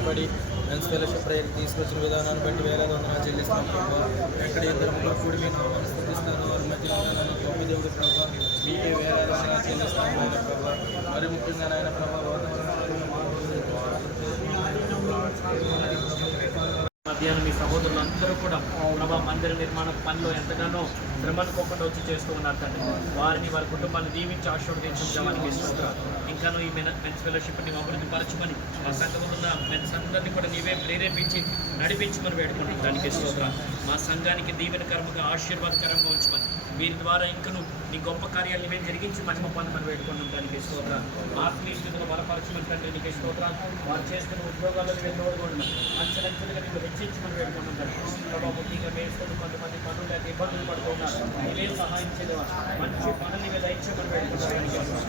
కాబట్టి men's fellowship prayer తీసుకొచ్చిన విధానాన్ని బట్టి వేలాది వందనాలు చెల్లిస్తాం ప్రభావ. ఎక్కడ ఇద్దరు కూడి మీ నామాన్ని స్థుతిస్తాను వారి మధ్య ఉన్నాను గొప్ప దేవుడు ప్రభావ. మీకే వేలాది వందనాలు చెల్లిస్తాను ఆయన ప్రభావ. మరి ముఖ్యంగా ఆయన ప్రభావ మధ్యాహ్నం మీ సహోదరులందరూ కూడా ప్రభా మందిర నిర్మాణ పనిలో ఎంతగానో శ్రమనుకోకుండా వచ్చి చేస్తూ ఉన్నారు తండ్రి. వారిని వారి కుటుంబాన్ని దీవించి ఆశీర్వదించడానికి ఇస్తున్నాను. ఇంకాను ఈ మెన్స్ ఫెలోషిప్ని అభివృద్ధి పరచమని మా సంఘంలో ఉన్న మెన్స్ అందరినీ కూడా నీవే ప్రేరేపించి నడిపించమని వేడుకుంటున్నాం. దానికి స్తోత్రం. మా సంఘానికి దీవెనకరంగా ఆశీర్వాదకరంగా ఉంచమని వీరి ద్వారా ఇంకను నీ గొప్ప కార్యాలు నీవే జరిగించి మహిమ పొందమని వేడుకుంటున్నాం. దానికి స్తోత్రం. ఆత్మీయ స్థితిలో బలపరచమని తండ్రి నీకే స్తోత్రం. వారు చేస్తున్న ఉద్యోగాల్లో నువ్వే తోడుకోండి. అంచెలంచెలుగా నువ్వు హెచ్చించమని వేడుకుంటున్నాం. ప్రభావ ముఖ్యంగా వేసుకుని కొంతమంది పనులు లేక ఇబ్బందులు పడుతూ ఉన్నారు. నీవే సహాయం చేయవా మంచి పనులు నీవే దయచేయమని వేడుకుంటున్నాం.